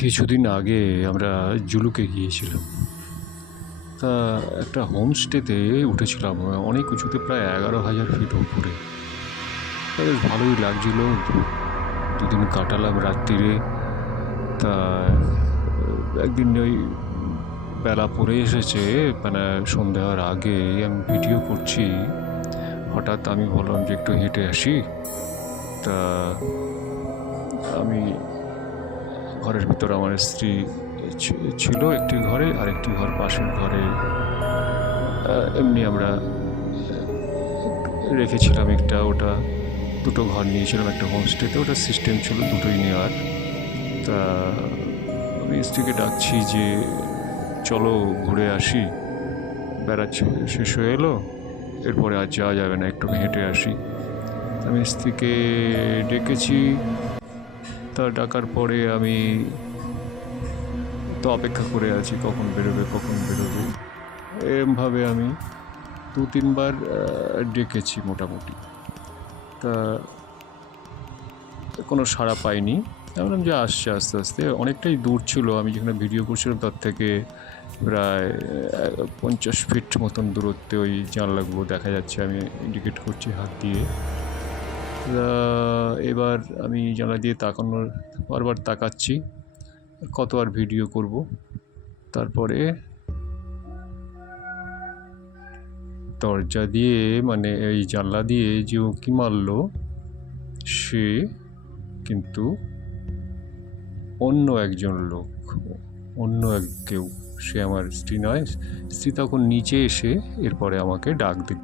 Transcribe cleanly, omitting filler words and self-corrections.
কিছুদিন আগে আমরা জুলুকে গিয়েছিলাম। তা একটা হোমস্টেতে উঠেছিলাম অনেক উঁচুতে, প্রায় 11,000 ফিট উপরে। তা বেশ ভালোই লাগছিল। দুদিন কাটালাম রাত্রিরে। তা একদিন ওই বেলা পড়ে এসেছে, মানে সন্ধে হওয়ার আগে আমি ভিডিও করছি। হঠাৎ আমি বললাম যে একটু হেঁটে আসি। তা আমি ঘরের ভিতর, আমার স্ত্রী ছিল একটি ঘরে, আর একটি ঘর পাশের ঘরে এমনি আমরা রেখেছিলাম। ওটা দুটো ঘর নিয়েছিলাম একটা হোমস্টেতে। ওটা সিস্টেম ছিল দুটোই নেওয়ার। তা আমি স্ত্রীকে ডাকছি যে চলো ঘুরে আসি, বেড়া শেষ হয়ে এলো, এরপরে আর যাওয়া যাবে না, একটু হেঁটে আসি। আমি স্ত্রীকে ডেকেছি। তা ডাকার পরে আমি তো অপেক্ষা করে আছি কখন বেরোবে। এরমভাবে আমি 2-3 বার ডেকেছি মোটামুটি। তা কোনো সাড়া পাইনি। আমি বললাম যে আসছে আস্তে আস্তে। অনেকটাই দূর ছিল, আমি যেখানে ভিডিও করছিলাম তার থেকে প্রায় 50 ফিট মতন দূরত্বে ওই জানলাগুলো দেখা যাচ্ছে। আমি ইন্ডিকেট করছি হাত দিয়ে। এবার আমি জানলা দিয়ে বারবার তাকাচ্ছি, কত আর ভিডিও করব। তারপরে দরজা দিয়ে, মানে এই জানলা দিয়ে যে উঁকি মারল, সে কিন্তু অন্য একজন লোক, কেউ। সে আমার স্ত্রী নয়। স্ত্রী তখন নিচে এসে এরপরে আমাকে ডাক দিল।